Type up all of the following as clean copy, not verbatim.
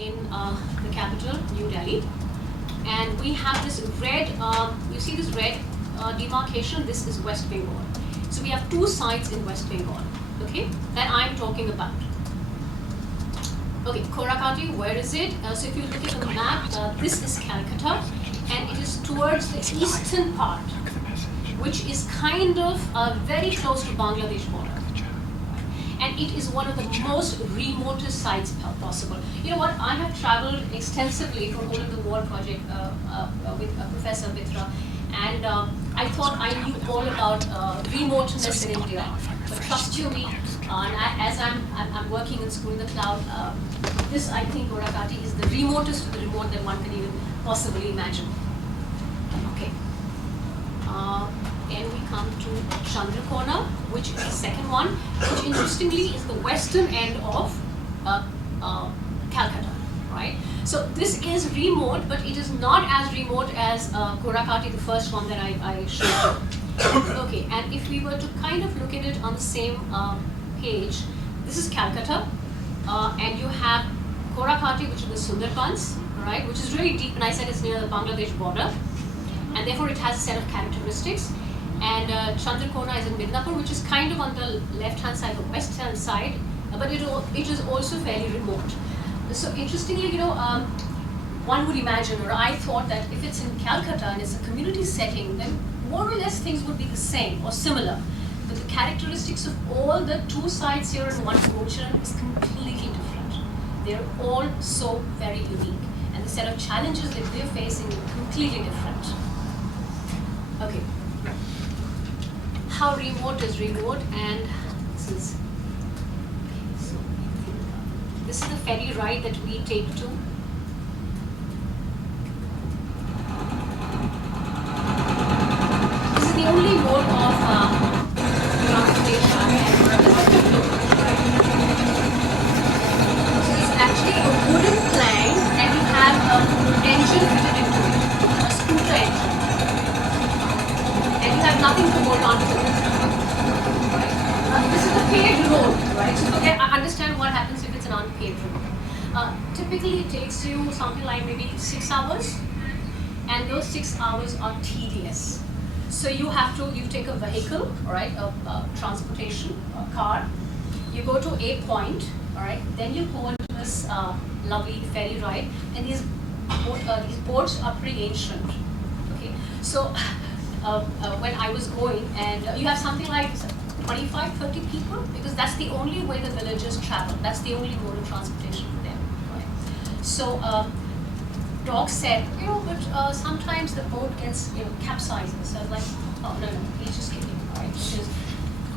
in the capital, New Delhi. And we have this red, you see this red demarcation, this is West Bengal. So we have two sites in West Bengal, okay, that I'm talking about. Okay, Korakati, where is it? So if you look at the map, this is Calcutta, and it is towards the eastern part, which is kind of very close to Bangladesh border. And it is one of the most remotest sites possible. You know what, I have traveled extensively for Hole in the Wall project with Professor Mitra, and I thought I knew all about remoteness in India. But trust you me, as I'm working in School in the Cloud, this, I think, Korakati is the remotest of the remote that one can even possibly imagine. Okay. And we come to Chandrakona, which is the second one, which interestingly is the western end of Calcutta, right? So this is remote, but it is not as remote as Korakati, the first one that I showed you. Okay, and if we were to kind of look at it on the same page, this is Calcutta, and you have Korakati, which is the Sundarbans, right, which is really deep, and I said it's near the Bangladesh border, and therefore it has a set of characteristics. And Chandrakona is in Midnapur, which is kind of on the left-hand side, the west-hand side, but it is also fairly remote. So interestingly, you know, one would imagine, or I thought that if it's in Calcutta and it's a community setting, then more or less things would be the same or similar. But the characteristics of all the two sites here in one culture is completely different. They're all so very unique, and the set of challenges that we're facing is completely different. Okay. How remote is remote, and this is the ferry ride that we take to. This is the only mode of transportation. So it's actually a wooden plank, and you have an engine fitted into it, a scooter engine. And you have nothing to hold on to. Right? This is a paved road, right? So okay, I understand what happens if it's an unpaved road. Typically, it takes you something like maybe 6 hours, and those 6 hours are tedious. So you take a vehicle, all right, a transportation, a car. You go to a point, all right. Then you go into this lovely ferry ride, and these boats are pretty ancient. Okay, so. When I was going, and you have something like 25, 30 people, because that's the only way the villagers travel. That's the only mode of transportation for them. Right? So, Doc said, you know, but sometimes the boat gets, you know, capsizes. So I was like, oh no, he's just kidding, right?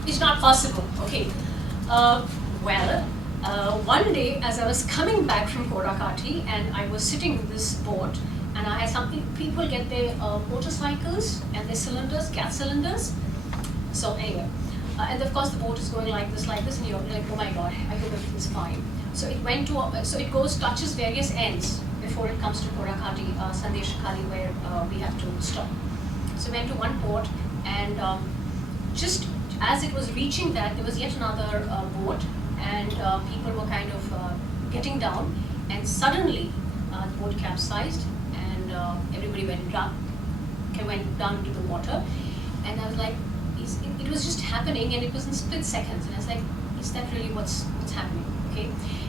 It's not possible. Okay. One day, as I was coming back from Korakati, and I was sitting with this boat, and I had something, people get their motorcycles and their cylinders, gas cylinders. So anyway, and of course the boat is going like this, and you're like, oh my God, I hope everything's fine. So it went to, so it touches various ends before it comes to Korakati, Sandeshakali, where we have to stop. So we went to one port, and just as it was reaching that, there was yet another boat, and people were kind of getting down, and suddenly the boat capsized, and everybody went down into the water, and I was like, it was just happening, and it was in split seconds, and I was like, is that really what's happening? Okay,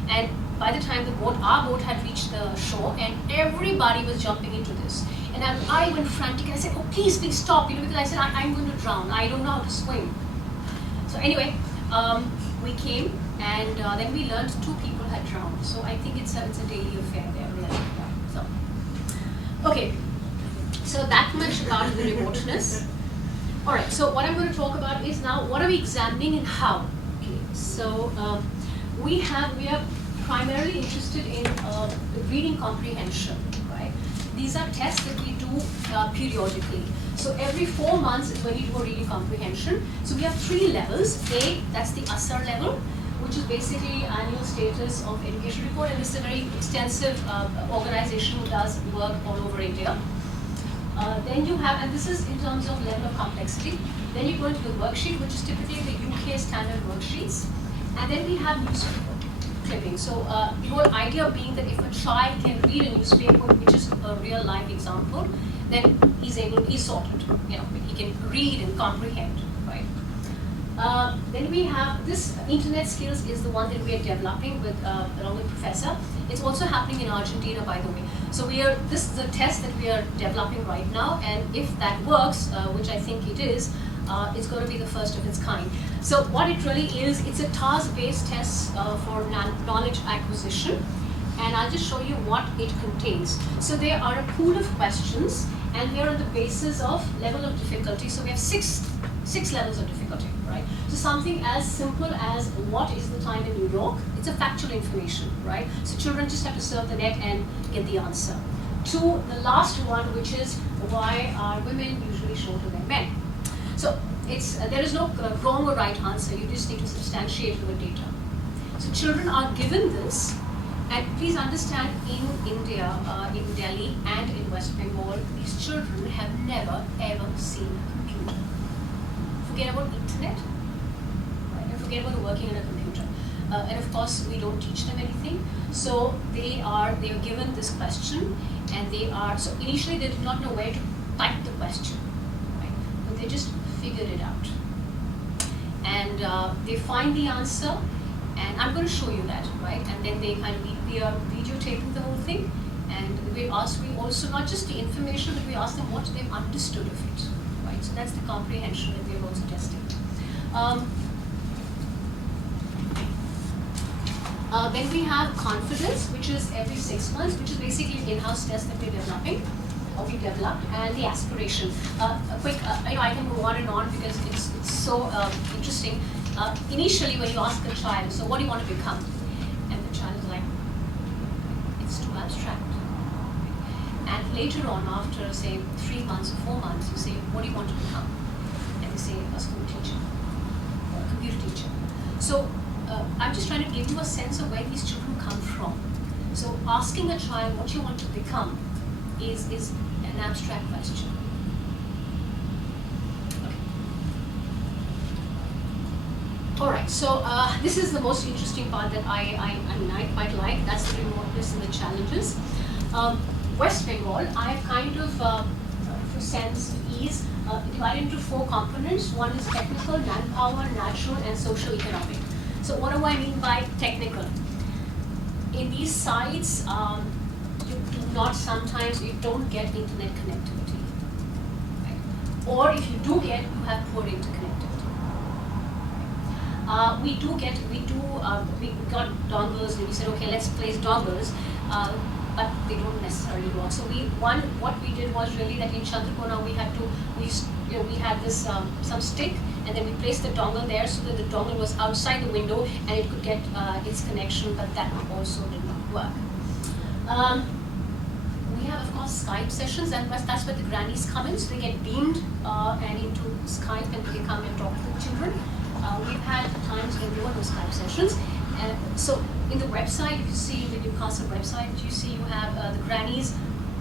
and by the time our boat had reached the shore, and everybody was jumping into this, and I went frantic, and I said, oh please stop, you know, because I said I'm going to drown, I don't know how to swim. So anyway, we came, and then we learned 2 people had drowned. So I think it's a daily affair there. Really. So okay, so that much about the remoteness. All right. So what I'm going to talk about is now what are we examining and how. Okay. So we are primarily interested in reading comprehension. Right. These are tests that we do periodically. So every 4 months is when you do a reading comprehension. So we have 3 levels. A, that's the ASAR level, which is basically annual status of education report, and this is a very extensive organization who does work all over India. Then you have, and this is in terms of level of complexity. Then you go into the worksheet, which is typically the UK standard worksheets, and then we have news report. clipping. So the whole idea being that if a child can read a newspaper, which is a real life example, then he's sorted. You know, he can read and comprehend, right? Then we have this internet skills is the one that we are developing with along with Professor. It's also happening in Argentina, by the way. So this is a test that we are developing right now, and if that works, which I think it is, it's going to be the first of its kind. So what it really is, it's a task-based test for knowledge acquisition, and I'll just show you what it contains. So there are a pool of questions, and they're on the basis of level of difficulty. So we have six levels of difficulty, right? So something as simple as what is the time in New York? It's a factual information, right? So children just have to surf the net and get the answer. To the last one, which is why are women usually shorter than men? So there is no wrong or right answer. You just need to substantiate your data. So children are given this, and please understand, in India, in Delhi and in West Bengal, these children have never ever seen a computer. Forget about internet, right? And forget about working on a computer. And of course, we don't teach them anything. So they are given this question, and so initially they did not know where to type the question, right? But they just figured it out, and they find the answer, and I'm going to show you that, right? And then we are videotaping the whole thing, and we also not just the information, but we ask them what they've understood of it, right? So that's the comprehension that we're also testing. Then we have confidence, which is every 6 months, which is basically an in-house test that we're developing, or we developed, and the aspiration. A quick, I can go on and on because it's so interesting. Initially, when you ask a child, so what do you want to become? And the child is like, it's too abstract. And later on, after say 3 months or 4 months, you say, what do you want to become? And they say, a school teacher or a computer teacher. So I'm just trying to give you a sense of where these children come from. So asking a child what you want to become is an abstract question. Okay. All right, so this is the most interesting part that I quite like. That's the remoteness and the challenges. West Bengal, I've kind of, for sense of ease, divided into 4 components. One is technical, manpower, natural, and socio-economic. So what do I mean by technical? In these sites, you don't get internet connectivity, right? Or if you do get, you have poor interconnectivity. We got dongles, and we said, okay, let's place dongles, but they don't necessarily work. So what we did was really that in Chandrakona we had this some stick, and then we placed the dongle there so that the dongle was outside the window and it could get its connection, but that also did not work. We have, of course, Skype sessions, and that's where the grannies come in, so they get beamed and into Skype, and they come and talk to the children. We've had times when there were no Skype sessions. So in the website, if you see the Newcastle website, you see you have the grannies.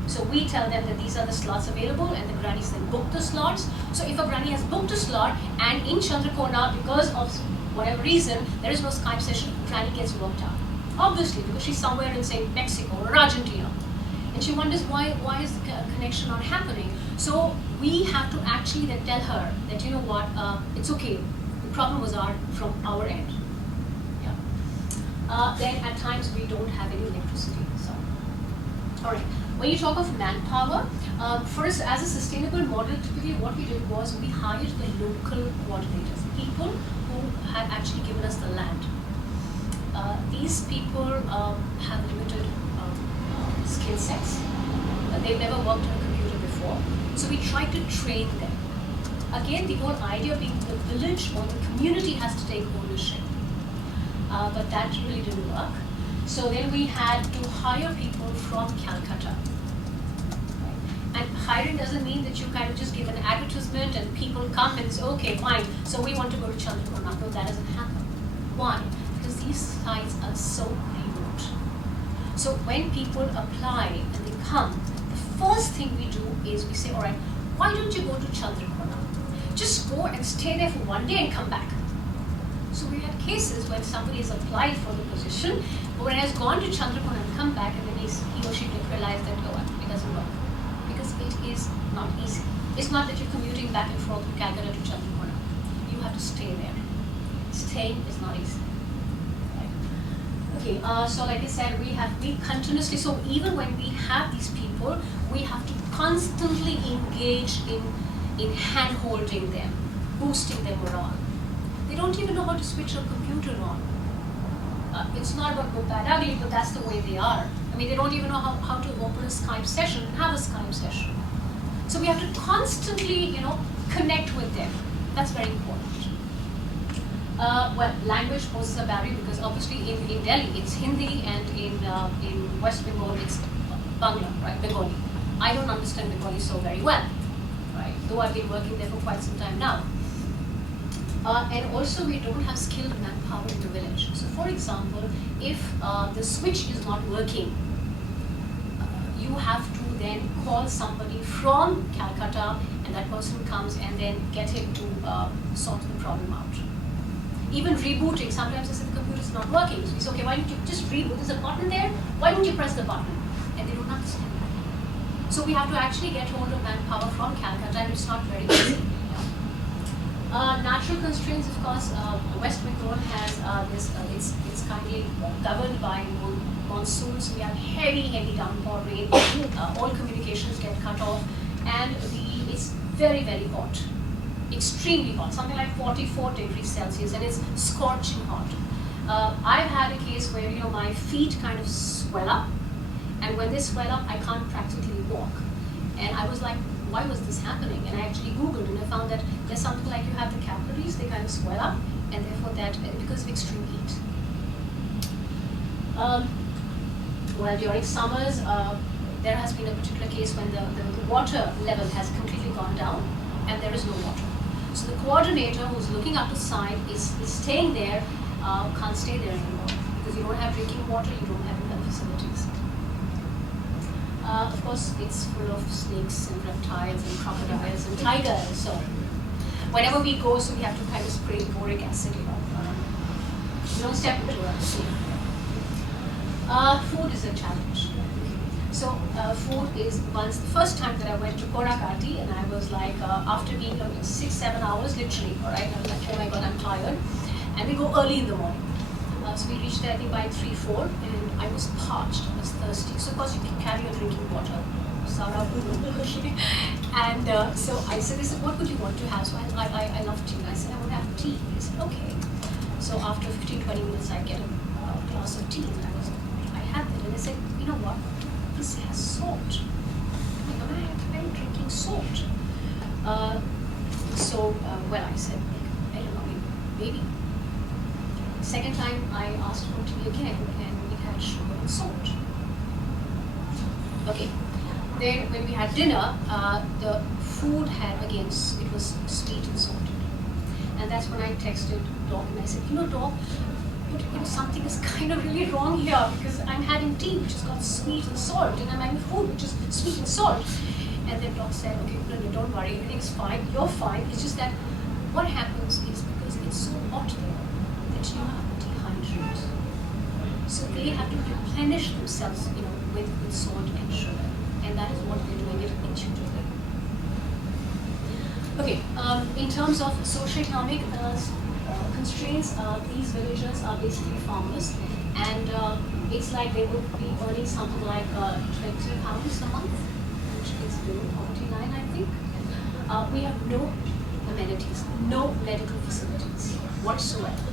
So we tell them that these are the slots available, and the grannies then book the slots. So if a granny has booked a slot, and in Chandrakona, because of whatever reason, there is no Skype session, the granny gets worked out. Obviously, because she's somewhere in, say, Mexico or Argentina. And she wonders why is the connection not happening? So we have to actually then tell her that, you know what, it's okay. The problem was from our end. Yeah. Then at times we don't have any electricity. So, all right. When you talk of manpower, for us as a sustainable model, typically what we did was we hired the local coordinators, people who had actually given us the land. These people have limited skill sets. They've never worked on a computer before. So we tried to train them. Again, the whole idea being the village or the community has to take ownership. But that really didn't work. So then we had to hire people from Calcutta. Right? And hiring doesn't mean that you kind of just give an advertisement and people come and say, okay, fine, so we want to go to Chandrakona. No, that doesn't happen. Why? Because these sites are so remote. So when people apply and they come, the first thing we do is we say, all right, why don't you go to Chandrakona? Just go and stay there for 1 day and come back. So we had cases when somebody has applied for the position, but when has gone to Chandrakona and come back, and then he or she did realize that, oh, it doesn't work. Because it is not easy. It's not that you're commuting back and forth from Calcutta to Chandrakona. You have to stay there. Staying is not easy. Okay, so like I said, we continuously, so even when we have these people, we have to constantly engage in hand-holding them, boosting their morale. They don't even know how to switch a computer on. It's not about good, bad, ugly, but that's the way they are. I mean, they don't even know how to open a Skype session and have a Skype session. So we have to constantly, connect with them. That's very important. Well, language poses a barrier because obviously in Delhi it's Hindi, and in West Bengal it's Bangla, right? Bengali. I don't understand Bengali so very well, right? Though I've been working there for quite some time now. And also we don't have skilled manpower in the village. So for example, if the switch is not working, you have to then call somebody from Calcutta, and that person comes and then get him to sort the problem out. Even rebooting, sometimes they say the computer is not working. So we say, okay, why don't you just reboot? There's a button there, why don't you press the button? And they don't understand that. So we have to actually get hold of manpower from Calcutta, and it's not very easy. Natural constraints, of course, West Bengal has it's kindly governed by monsoons. We have heavy downpour rain. All communications get cut off, and it's very hot, extremely hot, something like 44 degrees Celsius, and it's scorching hot. I've had a case where my feet kind of swell up, and when they swell up, I can't practically walk. And I was like, why was this happening? And I actually Googled, and I found that there's something like you have the capillaries, they kind of swell up, and therefore that because of extreme heat. Well, during summers, there has been a particular case when the water level has completely gone down, and there is no water. So the coordinator who's looking up the site is staying there, can't stay there anymore, because you don't have drinking water, you don't have any other facilities. Of course, it's full of snakes and reptiles and crocodiles and tigers. So whenever we go, so we have to kind of spray boric acid, don't step into it. Food is a challenge. So food is the first time that I went to Korakati, and I was like, after being 6-7 hours, literally, all right, I was like, oh my God, I'm tired. And we go early in the morning. So we reached there, I think, by 3-4, and I was parched, I was thirsty. So of course you can carry your drinking water. And so I said, what would you want to have? So I love tea. I said, I want to have tea. He said, okay. So after 15-20 minutes, I get a glass of tea, and I had it, and I said, you know what? This has salt. I'm drinking salt. Well, I said, I don't know, maybe. Second time, I asked for tea again, and it had sugar and salt. Okay. Then, when we had dinner, the food had, again, it was sweet and salted. And that's when I texted Doc, and I said, Doc, something is kind of really wrong here, because I'm having tea which has got sweet and salt, and I'm having food which is sweet and salt. And then Doc said, okay, no, don't worry, everything's fine, you're fine. It's just that what happens is because it's so hot there that you have to dehydrate. So they have to replenish themselves, with salt and sugar. And that is what they're doing it intuitively. Okay, in terms of socioeconomic constraints, these villagers are basically farmers, and it's like they would be earning something like £20 a month, which is below poverty line, I think. We have no amenities, no medical facilities whatsoever.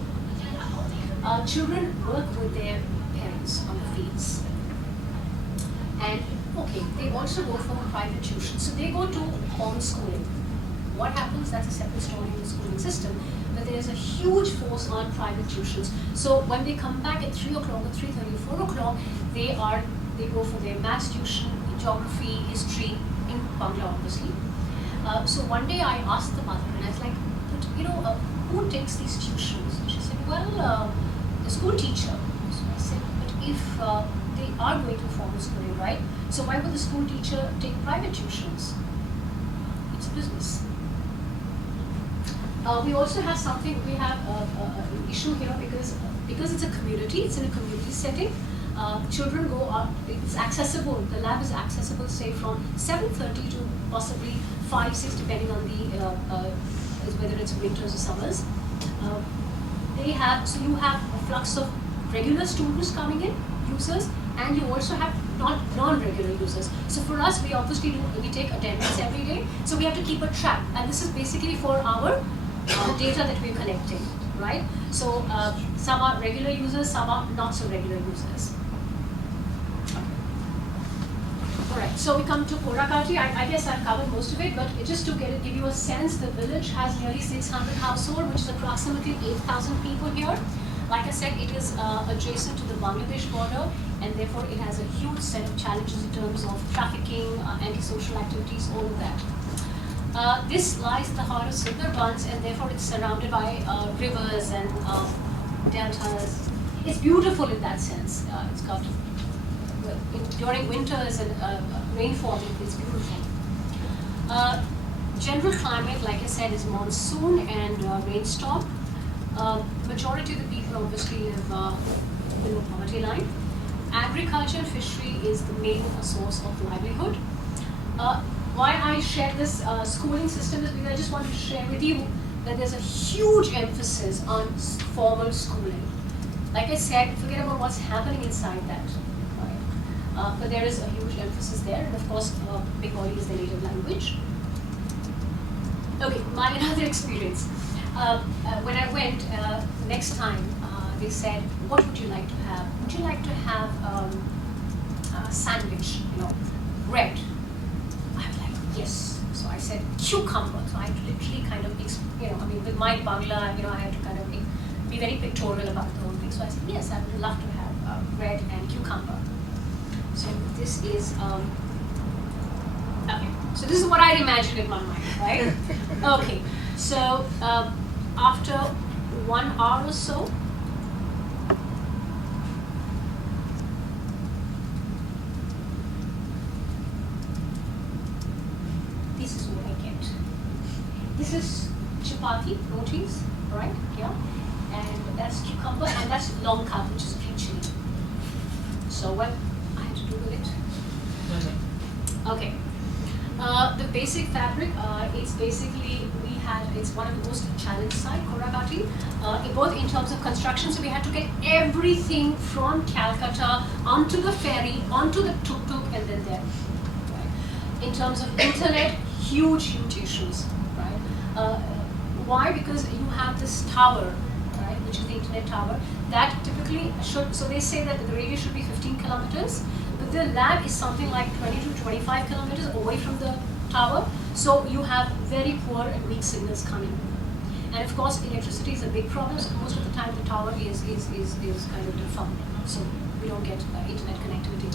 Children work with their parents on the fields. And okay, they also go for private tuition. So they go to homeschooling. What happens? That's a separate story in the schooling system. But there's a huge force on private tuitions. So when they come back at 3 o'clock or 3:30 or 4 o'clock, they go for their maths tuition, geography, history, in Bangla obviously. So one day I asked the mother, and I was like, but who takes these tuitions? And she said, well, the school teacher. So I said, but if they are going to formal schooling, right? So why would the school teacher take private tuitions? It's business. We also have something, we have an issue here because it's a community, it's in a community setting. Children go up, it's accessible, the lab is accessible say from 7:30 to possibly 5, 6 depending on the, whether it's winters or summers. They have, so you have a flux of regular students coming in, users, and you also have non-regular users. So for us, we obviously we take attendance every day, so we have to keep a track, and this is basically for our data that we're collecting, right? So some are regular users, some are not so regular users. Alright, so we come to Korakati. I guess I've covered most of it, but just to give you a sense, the village has nearly 600 households, which is approximately 8,000 people here. Like I said, it is adjacent to the Bangladesh border, and therefore it has a huge set of challenges in terms of trafficking, antisocial activities, all of that. This lies in the heart of Sundarbans, and therefore it's surrounded by rivers and deltas. It's beautiful in that sense. It's got during winters and rainfall, it's beautiful. General climate, like I said, is monsoon and rainstorm. Majority of the people obviously live below poverty line. Agriculture and fishery is the main source of livelihood. Why I share this schooling system is because I just want to share with you that there's a huge emphasis on formal schooling. Like I said, forget about what's happening inside that. But there is a huge emphasis there, and of course, Bengali is the native language. Okay, my another experience. When I went next time, they said, "What would you like to have? Would you like to have a sandwich, bread?" I was like, "Yes." So I said, "Cucumber." So I literally kind of, with my Bangla, I had to kind of be very pictorial about the whole thing. So I said, "Yes, I would love to have bread and cucumber." So this is, okay, so this is what I imagined in my mind, right? Okay, so after 1 hour or so, this is what I get. This is chapati, rotis, right, yeah, and that's cucumber, and that's lonka, which is green chili. So what with it. Okay. The basic fabric, it's basically, it's one of the most challenged side, Korakati, both in terms of construction. So we had to get everything from Calcutta onto the ferry, onto the tuk-tuk, and then there. Right? In terms of internet, huge issues. Right? Why? Because you have this tower, right, which is the internet tower, that typically should, so they say that the radius should be 15 kilometers. But the lab is something like 20 to 25 kilometers away from the tower, so you have very poor and weak signals coming. And of course, electricity is a big problem, so most of the time the tower is kind of defunct, so we don't get internet connectivity.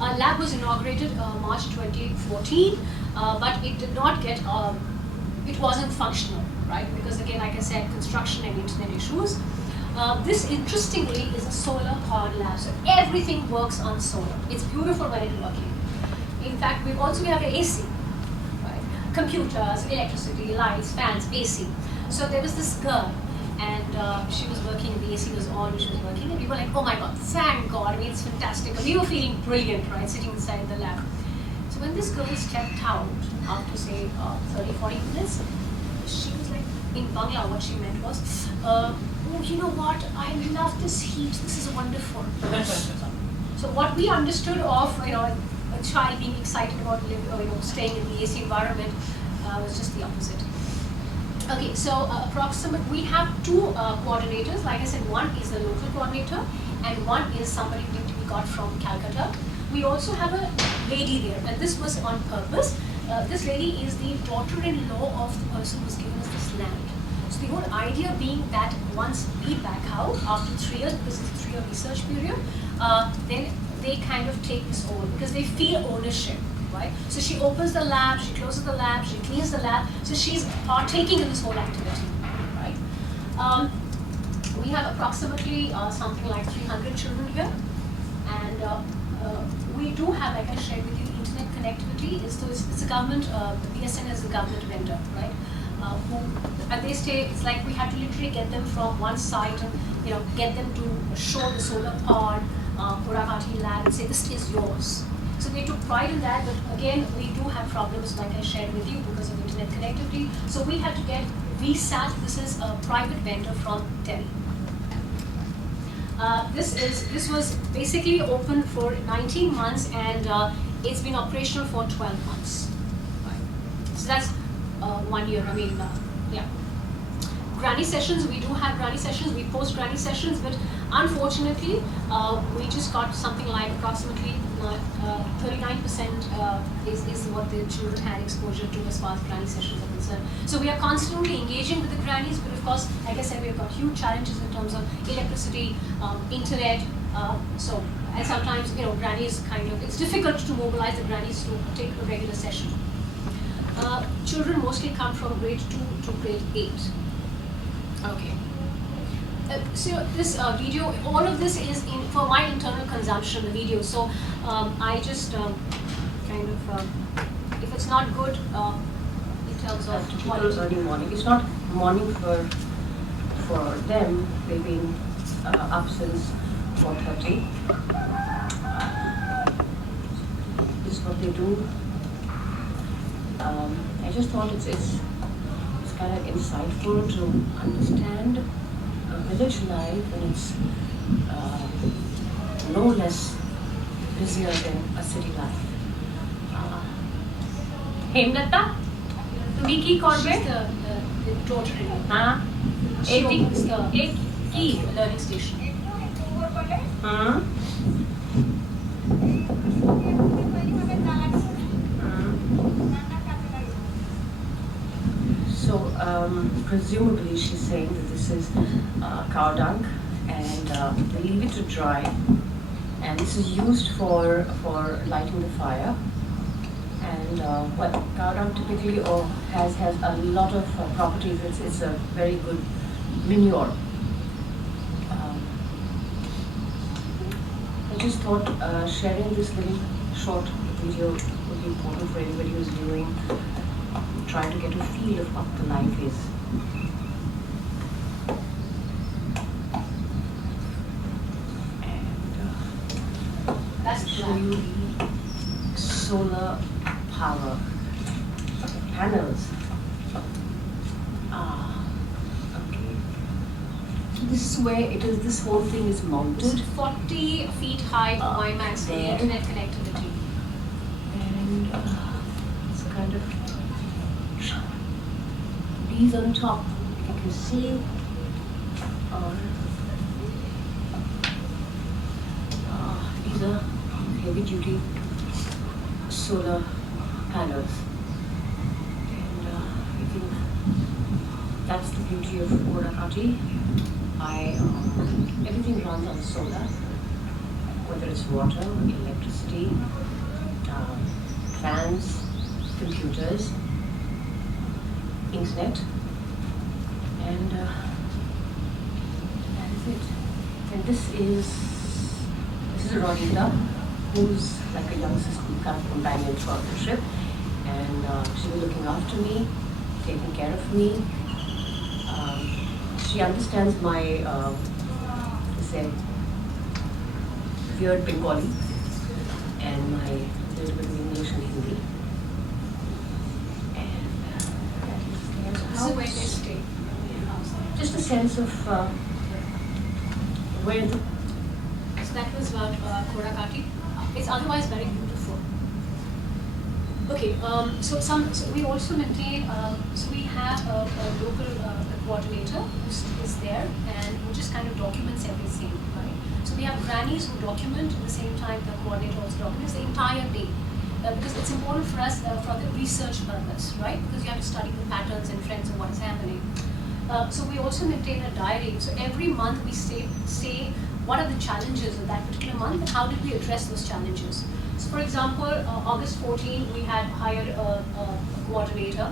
Lab was inaugurated March 2014, but it did not get, it wasn't functional, right? Because again, like I said, construction and internet issues. This, interestingly, is a solar-powered lab, so everything works on solar. It's beautiful when it's working. In fact, we have AC, right? Computers, electricity, lights, fans, AC. So there was this girl, and she was working, the AC was on, she was working, and we were like, "Oh my God, thank God, I mean, it's fantastic." And we were feeling brilliant, right, sitting inside the lab. So when this girl stepped out after, say, 30, 40 minutes, she was like, in Bangla, what she meant was, "Oh, you know what? I love this heat. This is wonderful." So what we understood of a child being excited about staying in the AC environment was just the opposite. Okay, so we have two coordinators. Like I said, one is the local coordinator, and one is somebody that we got from Calcutta. We also have a lady there, and this was on purpose. This lady is the daughter-in-law of the person who's given us this land. So the whole idea being that once we back out after 3 years, because it's a 3-year research period, then they kind of take this over because they feel ownership, right? So she opens the lab, she closes the lab, she cleans the lab, so she's partaking in this whole activity, right? We have approximately something like 300 children here, and we do have, like I shared with you, internet connectivity. It's a government, the BSN is a government vendor, right? and they stay. It's like we had to literally get them from one site and get them to show the solar powered Korakati lab and say this is yours. So they took pride in that, but again we do have problems like I shared with you because of internet connectivity. So we had to get VSAT. This is a private vendor from Delhi. This was basically open for 19 months and it's been operational for 12 months. Right. So that's 1 year. I mean, yeah. Granny sessions, we do have granny sessions, we post granny sessions, but unfortunately, we just got something like approximately 39% is what the children had exposure to as far as granny sessions are concerned. So we are constantly engaging with the grannies, but of course, like I said, we've got huge challenges in terms of electricity, internet, and sometimes, grannies it's difficult to mobilize the grannies to take a regular session. Children mostly come from grade 2 to grade 8. Okay. So this video, all of this is for my internal consumption, the video. So I just if it's not good, in terms of typical early morning. It's not morning for them. They've been up since 4:30. This is what they do. I just thought it's kind of insightful to understand village life, and it's no less busier than a city life. Hemlata, তুমি কি করবে? the daughter in হ্যাঁ, a key learning station. So presumably she's saying that this is cow dung, and they leave it to dry, and this is used for lighting the fire. And cow dung typically has a lot of properties. It's a very good manure. I just thought sharing this little short video would be important for anybody who's viewing, trying to get a feel of what the life is. And That's show you the solar power panels. Okay. So this is where this whole thing is mounted. 40 feet high WiMAX for there. internet connectivity. And it's kind of these on top, you can see these are heavy duty solar panels, and I think that's the beauty of Korakati. Everything runs on solar, whether it's water, electricity, fans, computers, internet, and that is it. And this is Ronita, who's like a young sister companion throughout the trip, and she's been looking after me, taking care of me. She understands my weird Bengali and my little bit of English and Hindi. So where they stay? Just a sense of where the... So that was about Korakati. It's otherwise very beautiful. Okay, so we also maintain, so we have a local coordinator who is there and who just kind of documents everything, right? So we have grannies who document, at the same time the coordinator also documents the entire day. Because it's important for us for the research purpose, right? Because you have to study the patterns and trends of what is happening. So we also maintain a diary. So every month we say what are the challenges of that particular month and how did we address those challenges. So for example, August 14, we had hired a coordinator.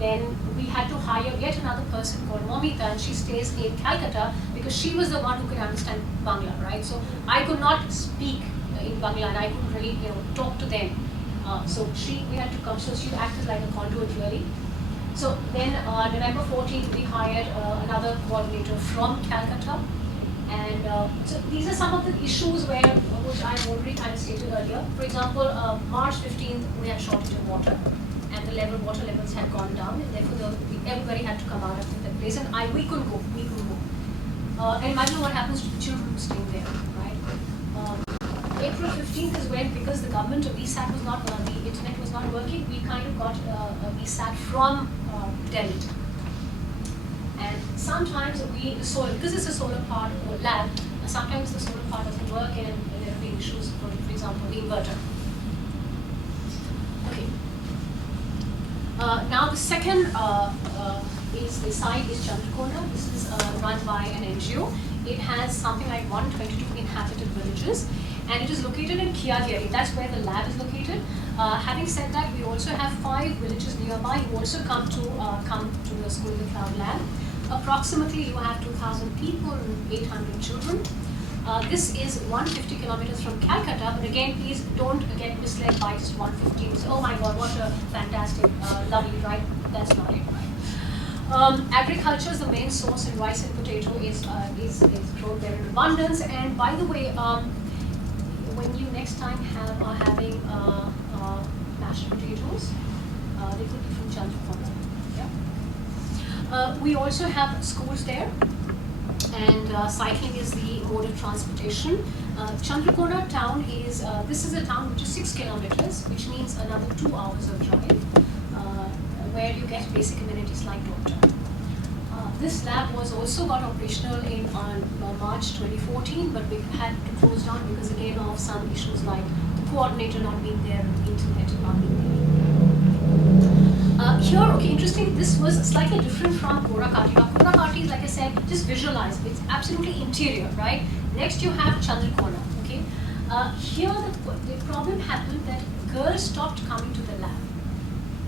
Then we had to hire yet another person called Momita, and she stays in Calcutta because she was the one who could understand Bangla, right? So I could not speak in Bangla and I couldn't really talk to them. So we had to come, so she acted like a conduit really. So then November 14th, we hired another coordinator from Calcutta. And so these are some of the issues which I've already kind of stated earlier. For example, March 15th, we had shortage of water, and the water levels had gone down, and therefore everybody had to come out of the place, and we couldn't go. And imagine what happens to the children who staying there, right? April 15th is when, because the government of VSAT was not, the internet was not working, we kind of got a VSAT from Delhi. And sometimes because it's a solar powered lab, sometimes the solar power doesn't work, and there have been issues, for example, the inverter. Okay. Now the second the site is Chandrakona. This is run by an NGO. It has something like 122 inhabited villages, and it is located in Kiageri. That's where the lab is located. Having said that, we also have 5 villages nearby who also come to the School of the Cloud lab. Approximately, you have 2,000 people and 800 children. This is 150 kilometers from Calcutta, but again, please don't get misled by just 150. So, oh my God, what a fantastic, lovely, right? That's not it, right? Agriculture is the main source, and rice and potato is grown there in abundance. And by the way, when you next time are having mashed potatoes, they could be from Chandrakona. Yeah. We also have schools there, and cycling is the mode of transportation. Chandrakona town is, this is a town which is 6 kilometers, which means another 2 hours of drive, where you get basic amenities like doctor. This lab was also got operational on March 2014, but we had to close down because again of some issues like the coordinator not being there and the internet not being there. Here, okay, interesting, this was slightly different from Korakati. Now, Korakati is, like I said, just visualize, it's absolutely interior, right? Next you have Chandrakona, okay? Here the problem happened that girls stopped coming to the lab,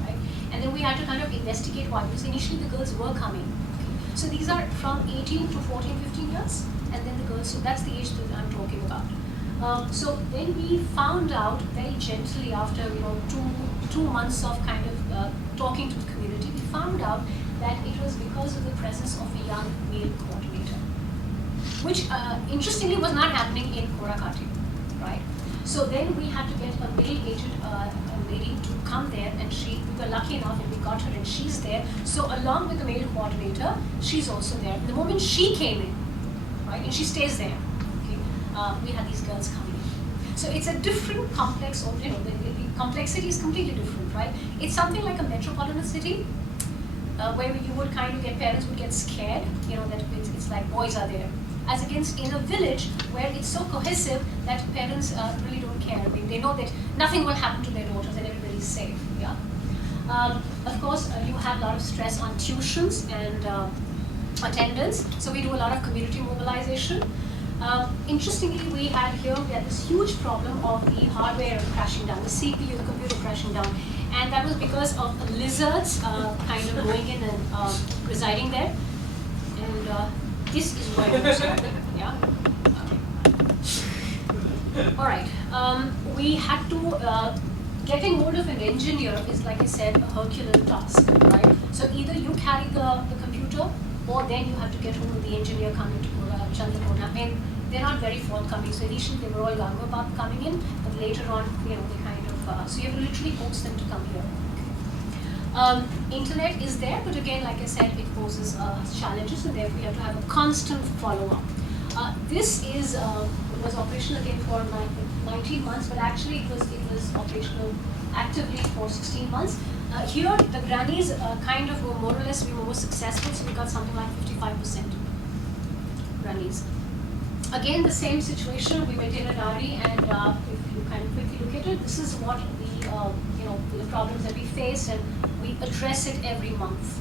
right? And then we had to kind of investigate why, because initially the girls were coming. Okay? So these are from 18 to 14, 15 years, and then the girls, so that's the age that I'm talking about. So then we found out very gently after two months of kind of talking to the community, we found out that it was because of the presence of a young male coordinator, which interestingly was not happening in Korakati, right? So then we had to get a middle-aged lady to come there, and we were lucky enough and we got her, and she's there. So along with the male coordinator, she's also there. The moment she came in, right, and she stays there, we had these girls coming in. So it's a different complex, or the complexity is completely different, right? It's something like a metropolitan city, where you would kind of parents would get scared, that it's like boys are there. As against in a village where it's so cohesive that parents really don't care. I mean, they know that nothing will happen to their daughters and everybody's safe, yeah? Of course, you have a lot of stress on tuitions and attendance, so we do a lot of community mobilization. Interestingly, we had this huge problem of the hardware crashing down, the CPU, the computer crashing down, and that was because of lizards kind of going in and residing there. And this is why we started, yeah? All right, we had to, getting hold of an engineer is, like I said, a Herculean task, right? So either you carry the computer, or then you have to get hold of the engineer coming to Chandrakona, and they're not very forthcoming. So initially they were all younger about coming in, but later on, they kind of, so you have to literally coax them to come here. Internet is there, but again, like I said, it poses challenges, and therefore you have to have a constant follow-up. This was operational again for 19 months, but actually it was operational actively for 16 months. Here, the grannies kind of were more or less, we were more successful, so we got something like 55% grannies. Again, the same situation, we maintain a diary, and if you kind of quickly look at it, this is what the problems that we face, and we address it every month.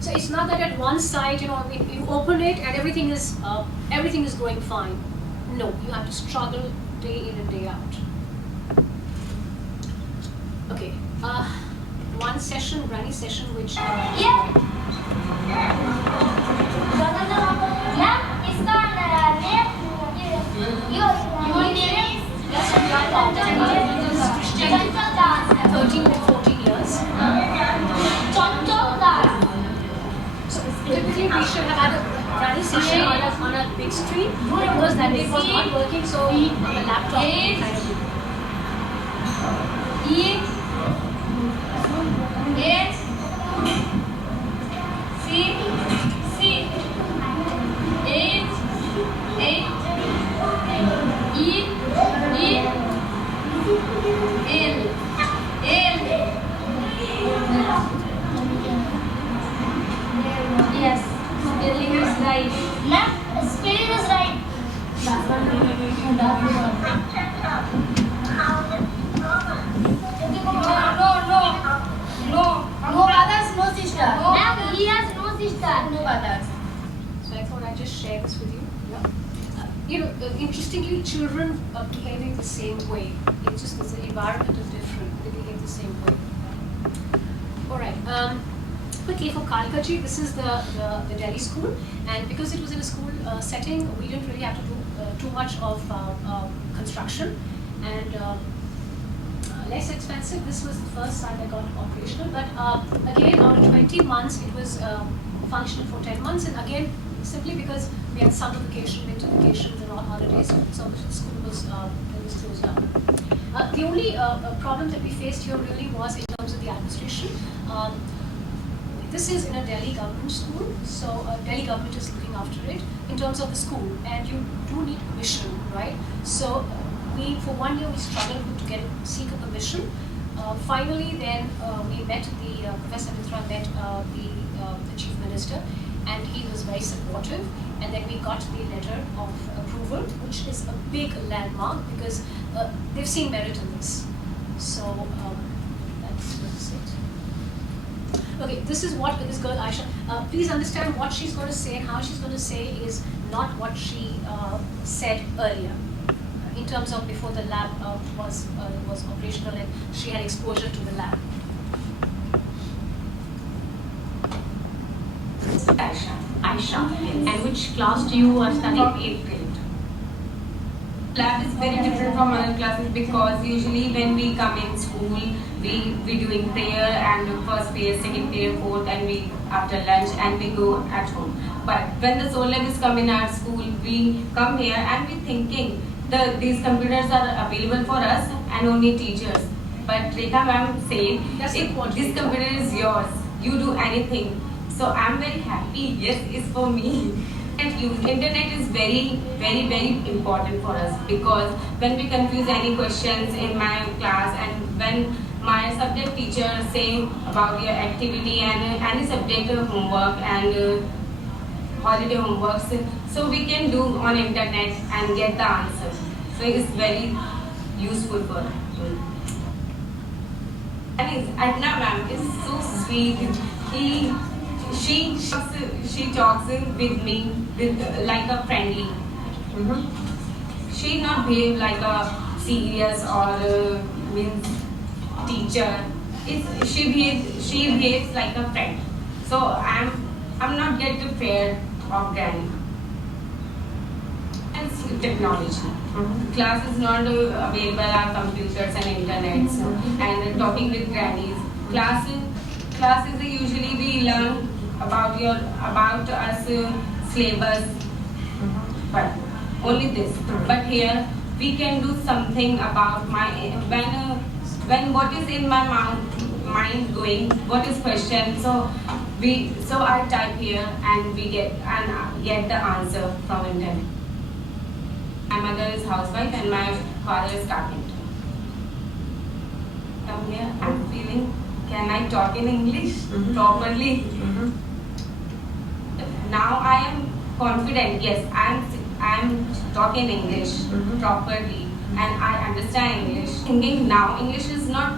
So it's not that at one side, you open it and everything is going fine. No, you have to struggle day in and day out. Okay, one session, granny session, which Christian, 13 to 14 years. typically we should have had a Granny session on a big screen, because that day it was not working, so on the laptop we kind of did it. Yes, spelling is right. Ma'am, spelling is right. No brothers, no sister. Ma'am, he has no sister. No brothers. So I thought I'd just share this with you. Interestingly, children are behaving the same way. It's just because the environment is different. They behave the same way. All right. Quickly for Kalkaji, this is the Delhi school, and because it was in a school setting, we didn't really have to do too much of construction, and less expensive. This was the first time I got operational, but again, out of 20 months, it was functional for 10 months, and again, simply because we had summer vacation, winter vacations, and all holidays, so the school was closed down. The only problem that we faced here really was in terms of the administration. This is in a Delhi government school, so Delhi government is looking after it in terms of the school, and you do need permission, right? So for 1 year we struggled to seek a permission. Finally, then we met Professor Mitra met the Chief Minister, and he was very supportive. And then we got the letter of approval, which is a big landmark because they've seen merit in this. So that's it. Okay, this is what this girl Aisha. Please understand what she's going to say and how she's going to say is not what she said earlier. In terms of before the lab was operational and she had exposure to the lab. Aisha. And which class do you study? 8th grade. Lab is very different from other classes because usually when we come in school, we doing prayer and first prayer, second prayer, fourth, and we after lunch and we go at home. But when the soul lab is come in our school, we come here and we thinking these computers are available for us and only teachers. But Rekha ma'am said, this computer is yours, you do anything. So I'm very happy. Yes, it's for me. And internet is very, very, very important for us because when we confuse any questions in my class and when my subject teacher say about your activity and any subject homework and holiday homeworks, so we can do on internet and get the answer. So it's very useful for us. And Adna ma'am is so sweet. She talks with me like a friendly. She not behave like a serious or means teacher. She behaves like a friend. So I'm not get fear of granny. And technology. Class is not available on computers and internet and talking with grannies. Classes usually we learn about us syllabus, but only this. But here we can do something about when what is in my mind going, what is question. So I type here and we get the answer from internet. My mother is housewife and my father is carpenter. Come here, I'm feeling. Can I talk in English properly? Now I am confident. Yes, I'm talking English properly and I understand English. Thinking now English is not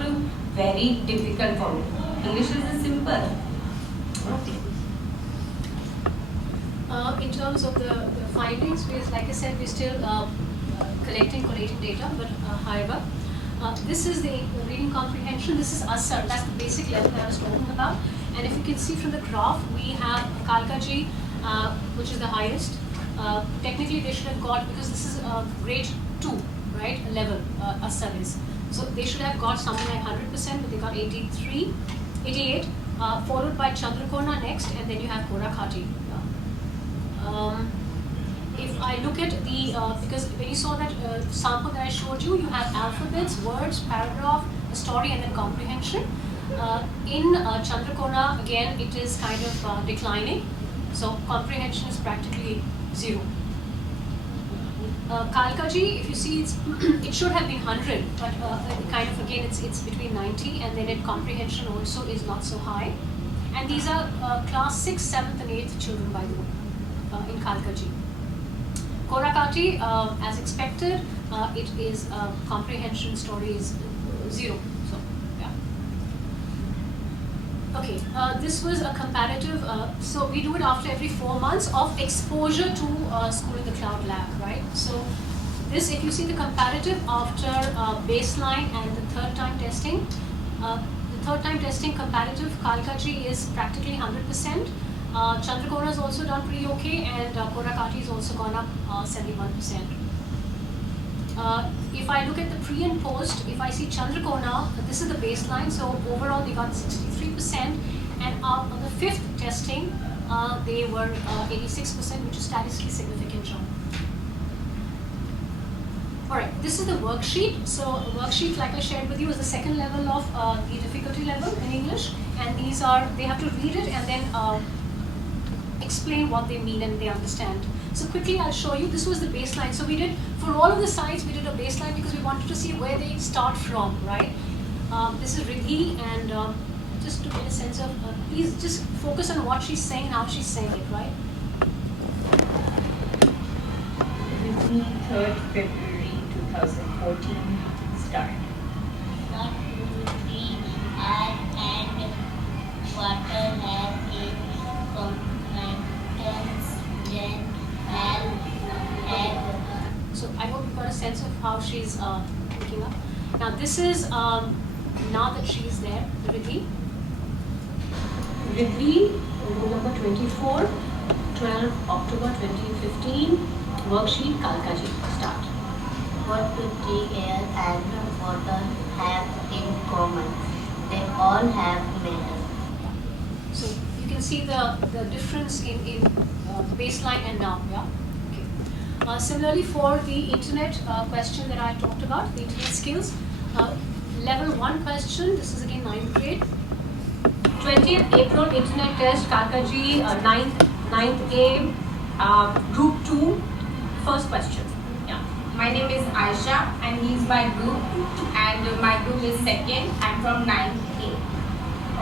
very difficult for me. English is simple. In terms of the findings, like I said, we're still collating data, but however, this is the reading comprehension. This is ASAR, that's the basic level that I was talking about. And if you can see from the graph, we have Kalkaji, which is the highest. Technically, they should have got, because this is grade 2, right, level, ASAR is. So they should have got something like 100%, but they got 88. followed by Chandrakona next, and then you have Korakati. If I look at the, because when you saw that sample that I showed you, you have alphabets, words, paragraph, a story, and then comprehension. In Chandrakona, again, it is kind of declining. So comprehension is practically 0. Kalkaji, if you see, it should have been 100, but kind of again it's between 90, and then in comprehension also is not so high. And these are class 6th, 7th, and 8th children, by the way, in Kalkaji. Korakati, as expected, it is comprehension story is 0. So yeah. Okay, this was a comparative. So we do it after every 4 months of exposure to School in the Cloud lab, right? So this, if you see the comparative after baseline and the third time testing, the third time testing comparative, Kalkaji is practically 100%. Chandrakona has also done pretty okay, and Korakati has also gone up 71%. If I look at the pre and post, if I see Chandrakona, this is the baseline, so overall they got 63%, and on the 5th testing, they were 86%, which is statistically significant jump. Alright, this is the worksheet. So a worksheet, like I shared with you, is the second level of the difficulty level in English, and these are, they have to read it and then explain what they mean and they understand. So quickly I'll show you, this was the baseline. So we did, for all of the sites, we did a baseline because we wanted to see where they start from, right? This is Ritu, and just to get a sense of, please just focus on what she's saying, how she's saying it, right? Ritu, 3rd February 2014, start. Not 2, 3, air and water have a competence, then have. So I hope you've got a sense of how she's picking up. Now this is, now that she's there, Ritu. Ritu, roll number 24, 12 October 2015, worksheet Kalkaji, start. What do the air and water have in common? They all have matter. So you can see the difference in baseline and now, yeah? Okay. Similarly for the internet question that I talked about, the internet skills, level 1 question, this is again 9th grade. 20th April internet test, Kalkaji, 9th A, group 2, first question. Yeah. My name is Aisha and he's my group, and my group is 2nd. I'm from 9th A.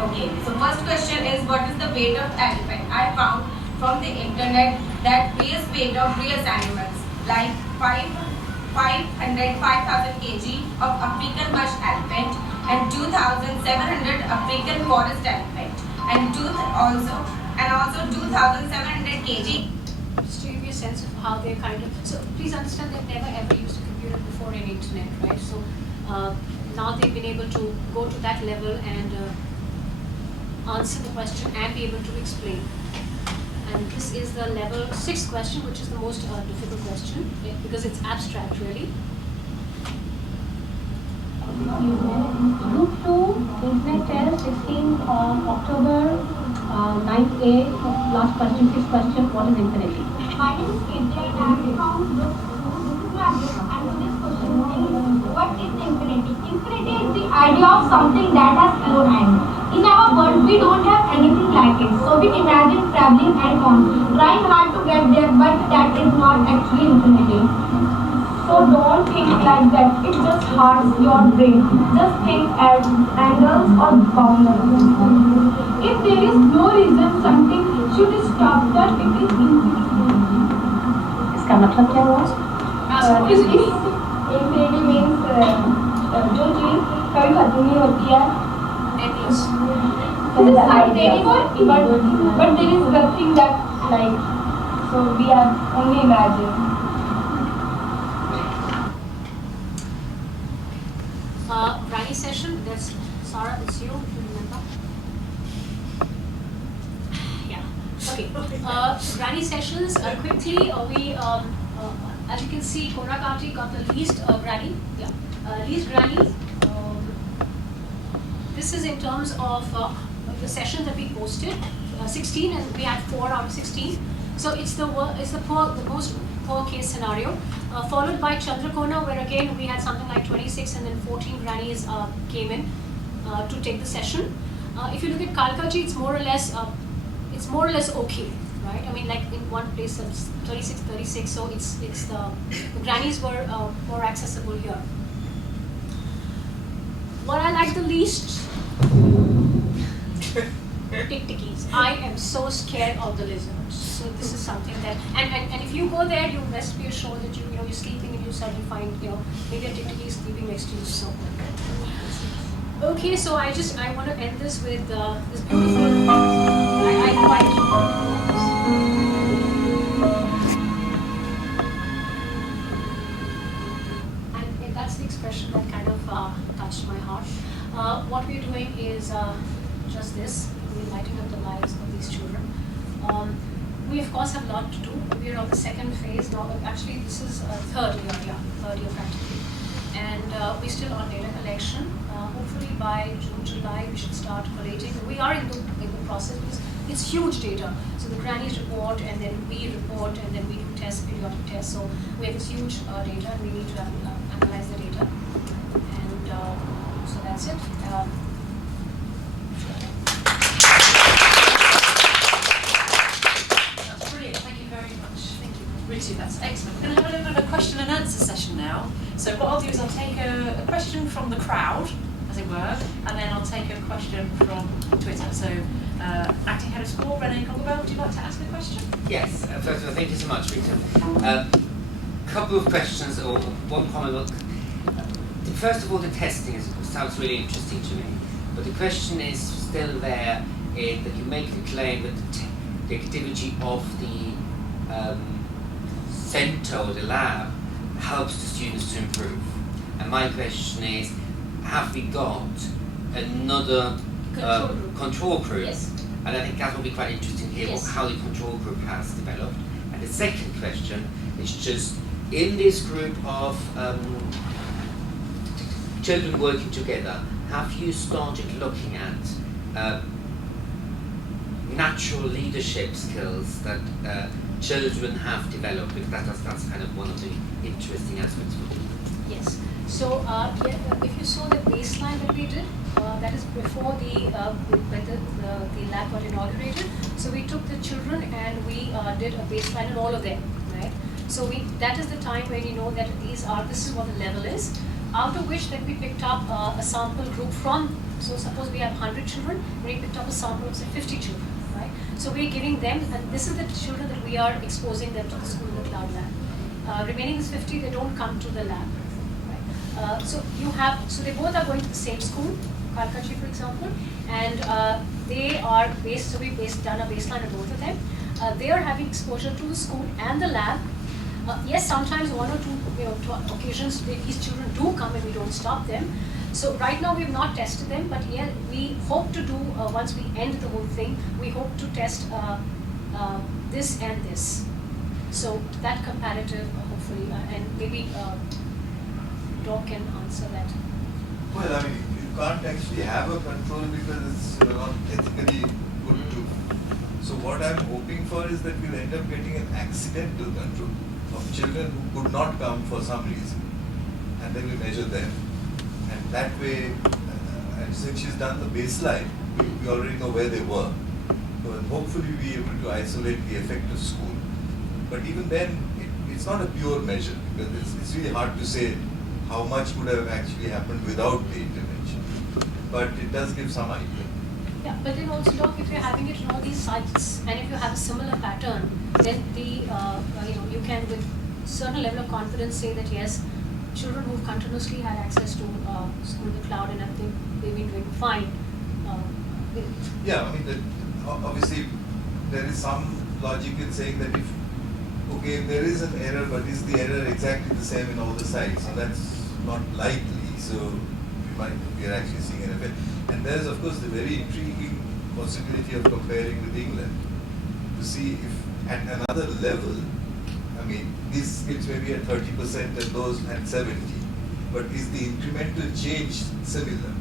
Okay, so first question is, what is the weight of elephant? I found from the internet that real weight of real animals like 5,000 kg of African bush elephant and 2,700 African forest elephant, and also 2,700 kg. Just to give you a sense of how they're kind of, so please understand they've never ever used a computer before in internet, right? So now they've been able to go to that level and answer the question and be able to explain. And this is the level 6 question, which is the most difficult question because it's abstract really. Group 2, internet test, 16th October, 9th A, last question, 6th question, what is infinity? My name is Kirti and I am from group 2. This is my group, and today's question is, what is infinity? Infinity is the idea of something that has no end. In our world, we don't have anything like it, so we imagine traveling and on, trying hard to get there, but that is not actually infinity. So don't think like that, it just hurts your brain. Just think as angles or boundaries. If there is no reason something should stop, that it is infinity. इसका मतलब क्या हुआ? Infinity means जो चीज कभी खत्म नहीं होती है. Endless. It is not anymore, but there is nothing that like, so we are only imagining. Granny session, that's Sarah, it's you, if you remember. Yeah, okay. Granny sessions, quickly, we, as you can see, Korakati got the least granny, least granny. This is in terms of, the session that we posted, 16, and we had 4 out of 16. So it's the most poor case scenario, followed by Chandrakona, where again we had something like 26, and then 14 grannies came in to take the session. If you look at Kalkaji, it's more or less okay, right? I mean, like in one place it's 36, so it's the grannies were more accessible here. What I like the least, tickies. I am so scared of the lizards. So this is something that, and if you go there, you best be assured that you're sleeping and you suddenly find maybe a tickie sleeping next to you. So okay, so I want to end this with this beautiful. I quite. And that's the expression that kind of touched my heart. What we're doing is just this. We're lighting up the lives of these children. We of course have a lot to do. We're on the second phase now. Actually, this is third year practically. And we're still on data collection. Hopefully by June, July, we should start collating. We are in the process because it's huge data. So the grannies report, and then we report, and then we do periodic tests. So we have this huge data, and we need to analyze the data. And so that's it. That's brilliant. Thank you very much. Thank you, Ritu. That's excellent. We're going to have a little bit of a question and answer session now. So what I'll do is I'll take a question from the crowd, as it were, and then I'll take a question from Twitter. So, Acting Head of School, Renee Coglebell, would you like to ask a question? Yes, first of all, thank you so much, Rita. Couple of questions, or one comment. First of all, the testing sounds really interesting to me, but the question is still there, that you make the claim that the activity of the centre or the lab helps the students to improve. And my question is, have we got another control group? Yes. And I think that will be quite interesting to hear Yes. how the control group has developed. And the second question is just, in this group of children working together, have you started looking at natural leadership skills that children have developed? Because that's kind of one of the interesting aspects for me. Yes. So if you saw the baseline that we did, that is before when the lab got inaugurated. So we took the children and we did a baseline on all of them, right? So that is the time when you know that this is what the level is. Out of which then we picked up a sample group from. So suppose we have 100 children, we picked up a sample of say 50 children, right? So we're giving them, and this is the children that we are exposing them to the school in the cloud lab. Remaining is 50, they don't come to the lab. So they both are going to the same school, Kalkaji for example, and they are based, so we've done a baseline of both of them. They are having exposure to the school and the lab. Yes, sometimes one or two occasions these children do come and we don't stop them. So right now we have not tested them, but yeah, we hope to do, once we end the whole thing, we hope to test this and this. So that comparative, hopefully, and maybe Doc can answer that. Well, I mean, you can't actually have a control because it's not ethically good to. So what I'm hoping for is that we'll end up getting an accidental control of children who could not come for some reason, and then we measure them. And that way, and since she's done the baseline, we already know where they were. So hopefully we'll be able to isolate the effect of school. But even then, it's not a pure measure, because it's really hard to say how much would have actually happened without the intervention. But it does give some idea. Yeah, but then also, Doc, if you're having it in all these sites, and if you have a similar pattern, then you can with certain level of confidence say that yes, children who've continuously had access to school in the cloud and everything, they've been doing fine. Yeah, I mean, obviously there is some logic in saying that if there is an error, but is the error exactly the same in all the sites? So that's not likely. So we are actually seeing an effect. And there is, of course, the very intriguing possibility of comparing with England to see if at another level, I mean, these kids may be at 30% and those at 70%, but is the incremental change similar?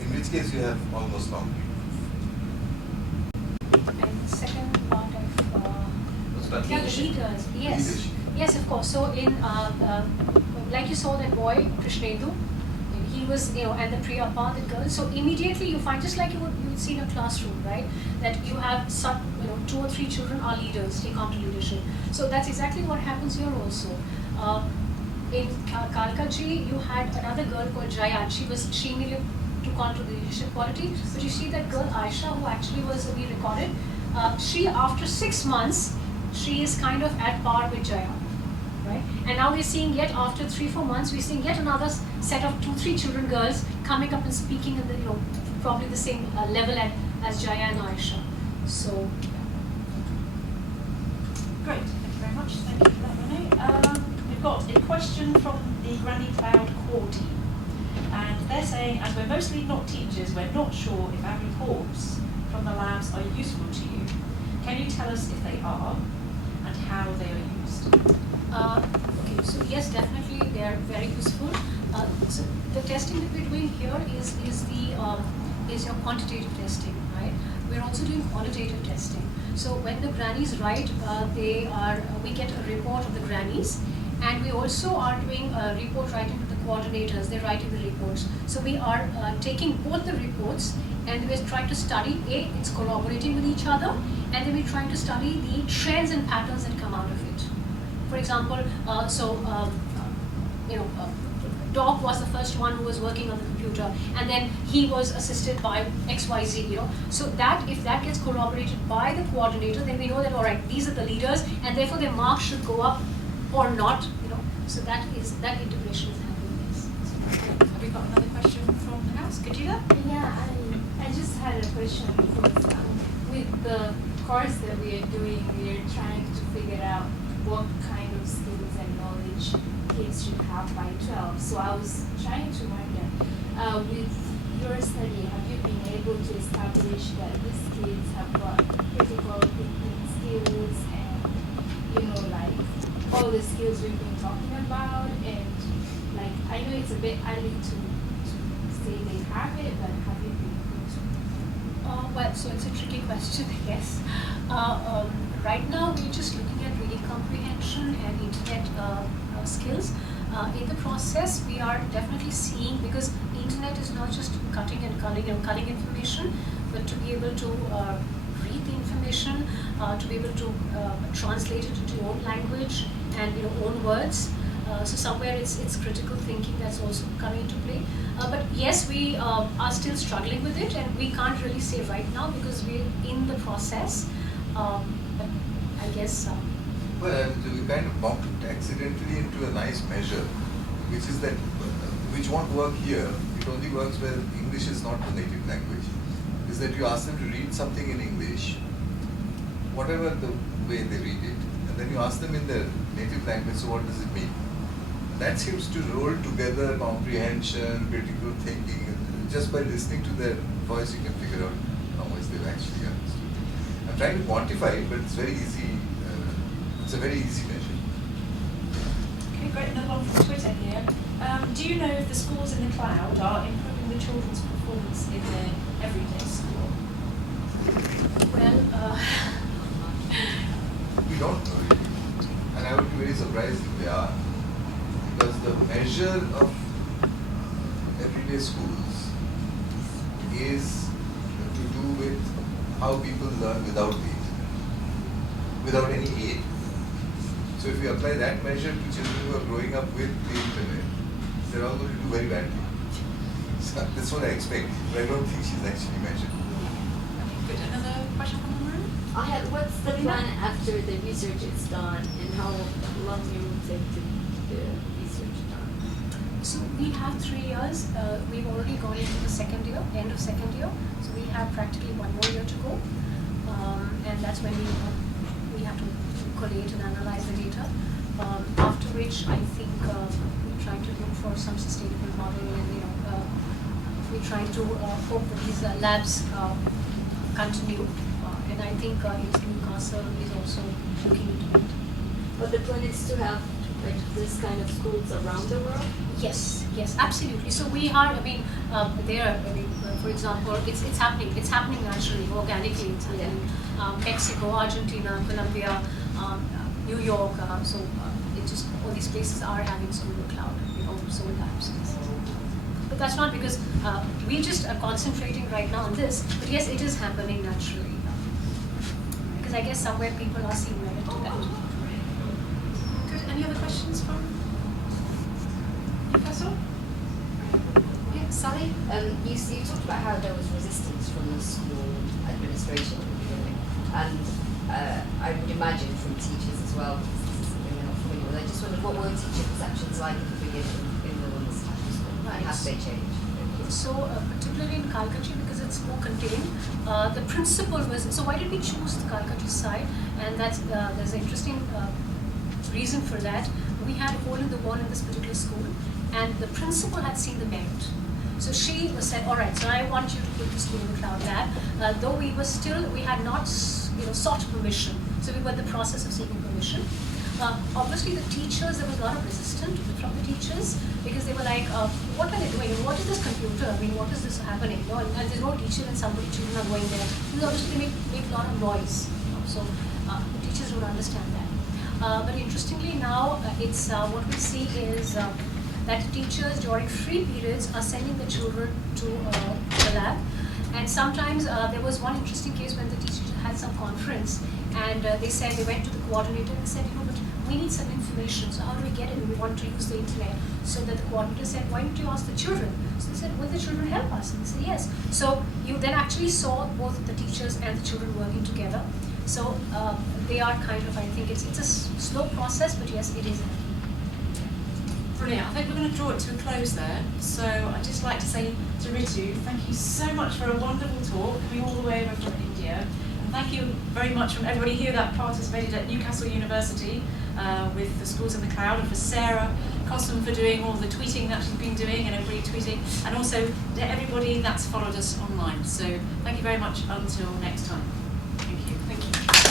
In which case you have almost concrete. second part of What's about yeah, the leadership? leaders. Yes, Leadership. yes, of course. So in like you saw that boy Krishnedu, he was, you know, and the Priyappa, the girl. So immediately you find, just like you would see in a classroom, right? That you have some, you know, 2 or 3 children are leaders, take on to leadership. So that's exactly what happens here also. In Kalkaji, you had another girl called Jaya. She immediately took on to the leadership quality. But you see that girl Aisha, who actually we recorded, she after 6 months, she is kind of at par with Jaya. Right? And now we're seeing yet after 3-4 months, we're seeing yet another set of 2-3 children girls coming up and speaking in the, you know, probably the same level as Jaya and Aisha. So Great, thank you very much. Thank you for that, Renee. We've got a question from the Granny Cloud core team. And they're saying, as we're mostly not teachers, we're not sure if our reports from the labs are useful to you. Can you tell us if they are and how they are used? Okay, so yes, definitely they are very useful. So the testing that we're doing here is your quantitative testing, right? We're also doing qualitative testing. So when the grannies write, we get a report of the grannies, and we also are doing a report writing to the coordinators. They're writing the reports. So we are taking both the reports, and we're trying to study, it's corroborating with each other, and then we're trying to study the trends and patterns that come out of it. For example, Doc was the first one who was working on the computer, and then he was assisted by XYZ, you know. So that, if that gets corroborated by the coordinator, then we know that, all right, these are the leaders, and therefore their marks should go up or not, you know. So that integration is happening, yes. Have we got another question from the house? Kajita? Yeah, I just had a question because with the course that we are doing, we are trying to figure out what kind of skills and knowledge kids should have by 12. So I was trying to wonder, with your study, have you been able to establish that these kids have got critical thinking skills and, you know, like all the skills we've been talking about? And like, I know it's a bit early to say they have it, but have you been able to? Well, so it's a tricky question, I guess. Right now, we're just looking at reading comprehension and internet skills. In the process, we are definitely seeing, because the internet is not just cutting and culling information, but to be able to read the information, to be able to translate it into your own language and, you know, own words. So somewhere it's critical thinking that's also coming into play. But yes, we are still struggling with it, and we can't really say right now because we're in the process. But I guess. Well, we kind of bumped accidentally into a nice measure, which is that, which won't work here. It only works where English is not the native language. Is that you ask them to read something in English, whatever the way they read it, and then you ask them in their native language, so what does it mean? That seems to roll together comprehension, critical thinking. Just by listening to their voice, you can figure out how much they've actually understood. I'm trying to quantify it, but it's very easy. It's a very easy measure. Okay, great. Another one from Twitter here. Do you know if the schools in the cloud are improving the children's performance in their everyday school? Well, We don't know really. And I would be very surprised if they are. Because the measure of everyday schools is to do with how people learn without the internet, without any aid. So if we apply that measure to children who are growing up with the internet, they're all going to do very badly. So that's what I expect, but I don't think she's actually measured. Good. Another question from the room? What's the plan after the research is done, and how long it will take to get the research done? so we have 3 years. We've already gone into the second year, end of second year. So we have practically 1 more year to go, and that's when we have to collate and analyze the data. After which, I think we're trying to look for some sustainable model, and we're trying to hope that these labs continue. And I think Newcastle is also looking into it. But the plan is to have like this kind of schools around the world? Yes, yes, absolutely. So we are, for example, it's happening. It's happening naturally, organically. It's happening. Mexico, Argentina, Colombia, New York. It just all these places are having school cloud, solar labs. But that's not because we just are concentrating right now on this. But yes, it is happening naturally. Because I guess somewhere people are seeing merit to that. Good. Any other questions from Newcastle? Yeah, Sally? You talked about how there was resistance from the school administration at the beginning, and I would imagine from teachers as well, because this is something they're not familiar with. I just wondered, what were teacher perceptions like at the beginning in the women's type of school, and have they changed? So particularly in Kalkaji, because it's more contained, the principal was, so why did we choose the Kalkaji side? And that's, there's an interesting reason for that. We had a hole in the wall in this particular school, and the principal had seen the merit. So she said, all right, so I want you to put the school in the cloud lab. Though we had not sought permission. So we were in the process of seeking permission. Obviously the teachers, there was a lot of resistance from the teachers, because they were like, what are they doing? What is this computer? I mean, what is this happening? And there's no teacher and children are going there. Because obviously they make a lot of noise. So the teachers don't understand that. But interestingly now, it's what we see is that teachers during free periods are sending the children to the lab. And sometimes there was one interesting case when the teacher had some conference, and they said, they went to the coordinator and said, but we need some information, so how do we get it? We want to use the internet. So that the coordinator said, why don't you ask the children? So they said, will the children help us? And they said, yes. So you then actually saw both the teachers and the children working together. So they are kind of, I think it's a slow process, but yes, it is. Brilliant. I think we're going to draw it to a close there. So I'd just like to say to Ritu, thank you so much for a wonderful talk, coming all the way over from India. And thank you very much from everybody here that participated at Newcastle University with the Schools in the Cloud, and for Sarah Cosman for doing all the tweeting that she's been doing and everybody tweeting, and also to everybody that's followed us online. So thank you very much until next time. Thank you. Thank you.